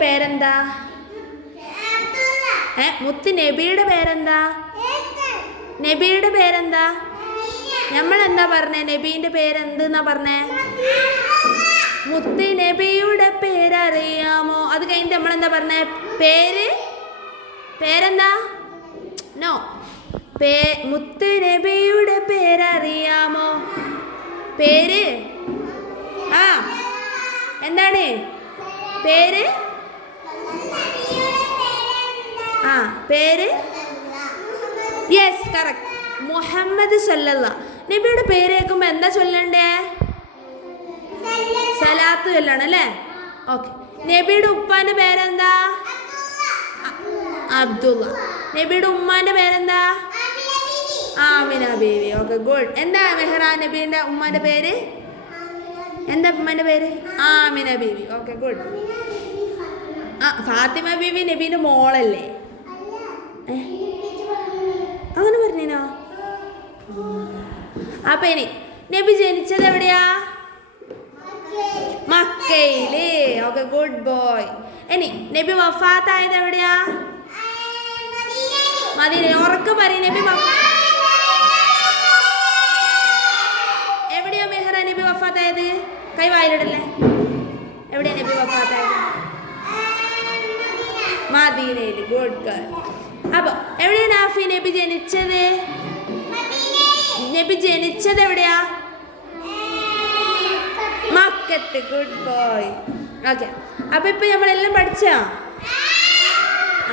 പേരെന്താ? മുത്ത് നബിയുടെ പേരെന്താ? നബിയുടെ പേരെന്താ? നമ്മളെന്താ പറഞ്ഞേ? നബീൻ്റെ പേരെന്തെന്നാ പറഞ്ഞേ? മുത്ത് നബിയുടെ പേരറിയാമോ? അത് കഴിഞ്ഞിട്ട് നമ്മളെന്താ പറഞ്ഞേ? പേരെന്താ? നോ, മുത്ത് നബിയുടെ പേരറിയാമോ? പേര് എന്താണ് പേര്? പേര് യെസ്, കറക്റ്റ്, മുഹമ്മദ് സല്ലല്ലാഹ്. നബിയുടെ പേര് കേൾക്കുമ്പോൾ എന്താ ചൊല്ലണ്ടേ? സലാത്ത് ചൊല്ലണം അല്ലേ? ഓക്കെ. നബിയുടെ ഉപ്പാന്റെ പേരെന്താ? അബ്ദുള്ള. നബിയുടെ ഉമ്മാന്റെ പേരെന്താ? ആമിന ബീവി. Okay, good. എന്താ മെഹ്റ നബീന്റെ ഉമ്മാന്റെ പേര്? എന്താ ഉമ്മാന്റെ പേര്? ആമിന ബീവി. Okay, good. ഫാത്തിമ ബീവി നബീന്റെ മോളല്ലേ? അങ്ങനെ പറഞ്ഞോ? അപ്പൊ ഇനി നബി ജനിച്ചത് എവിടെയാ? മക്കയില്. Okay, good boy. ഇനി നബി വഫാത്തായത് എവിടെയാ? മദീന. ഉറക്കെ പറയും. നബി എവിടെയാ മെഹ്റ നബി വഫാത്തായത്? കൈ വായിലിടല്ലേ. എവിടെയാ നബി വഫാത്തായത്? മദീനയിൽ. Good girl. അപ്പൊ എവിടെയാ നാഫി നബി ജനിച്ചത്? നബി ജനിച്ചത് എവിടെയാ? മക്കത്ത്. Good boy. ഓക്കെ, അപ്പൊ ഇപ്പൊ നമ്മളെല്ലാം പഠിച്ചാ?